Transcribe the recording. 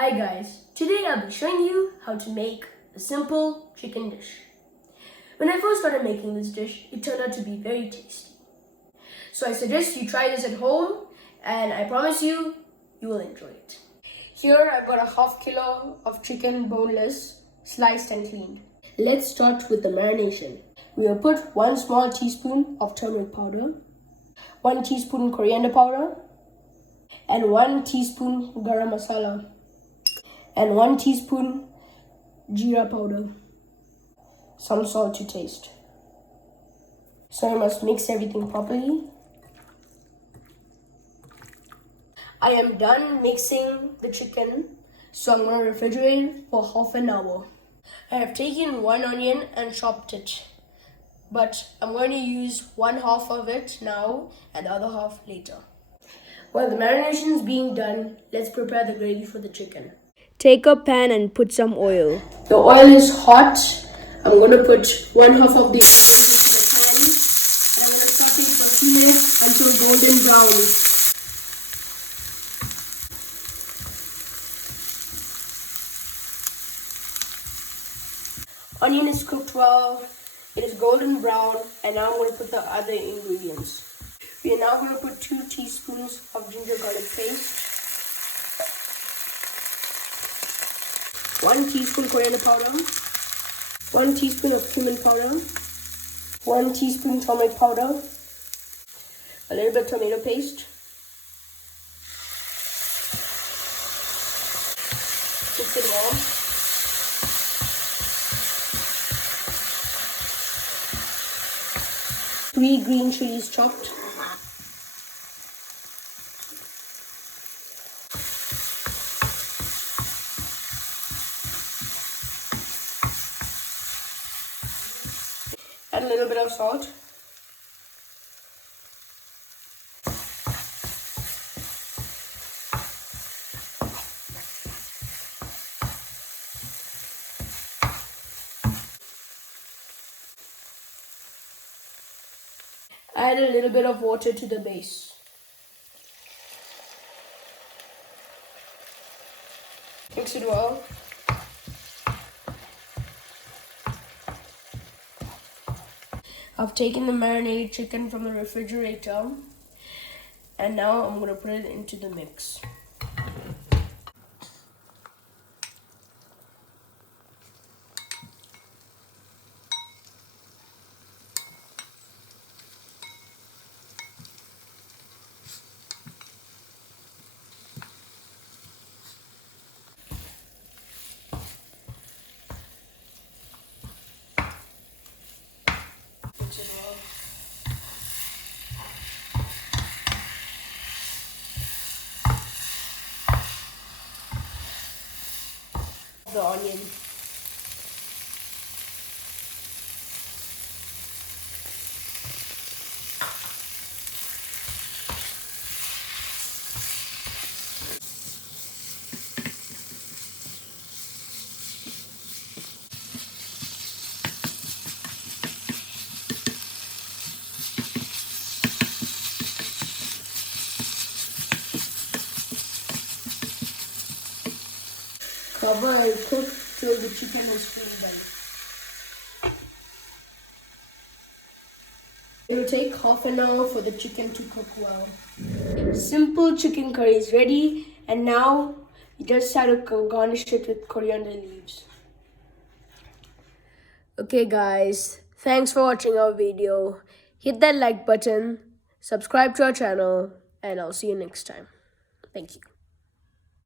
Hi guys, today I'll be showing you how to make a simple chicken dish. When I first started making this dish, it turned out to be very tasty. So I suggest you try this at home and I promise you, you will enjoy it. Here I've got a half kilo of chicken boneless, sliced and cleaned. Let's start with the marination. We will put 1 small teaspoon of turmeric powder, 1 teaspoon coriander powder, and 1 teaspoon garam masala, and 1 teaspoon jeera powder, some salt to taste. So you must mix everything properly. I am done mixing the chicken, so I'm going to refrigerate it for half an hour. I have taken 1 onion and chopped it, but I'm going to use 1/2 of it now and the other half later. While the marination is being done, let's prepare the gravy for the chicken. Take a pan and put some oil. The oil is hot. I'm going to put 1/2 of the onions into the pan. I'm going to saute it for a few minutes until golden brown. Onion is cooked well. It is golden brown, and now I'm going to put the other ingredients. We are now going to put 2 teaspoons of ginger garlic paste, 1 teaspoon coriander powder, 1 teaspoon of cumin powder, 1 teaspoon turmeric powder, a little bit of tomato paste. Mix it well. Three green chilies chopped. Add a little bit of salt. Add a little bit of water to the base. Mix it well. I've taken the marinated chicken from the refrigerator and now I'm going to put it into the mix. Mix it well. The onion. Cover and cook till the chicken is fully done. It will take half an hour for the chicken to cook well. Simple chicken curry is ready, and now you just have to garnish it with coriander leaves. Okay guys, thanks for watching our video. Hit that like button, subscribe to our channel, and I'll see you next time. Thank you.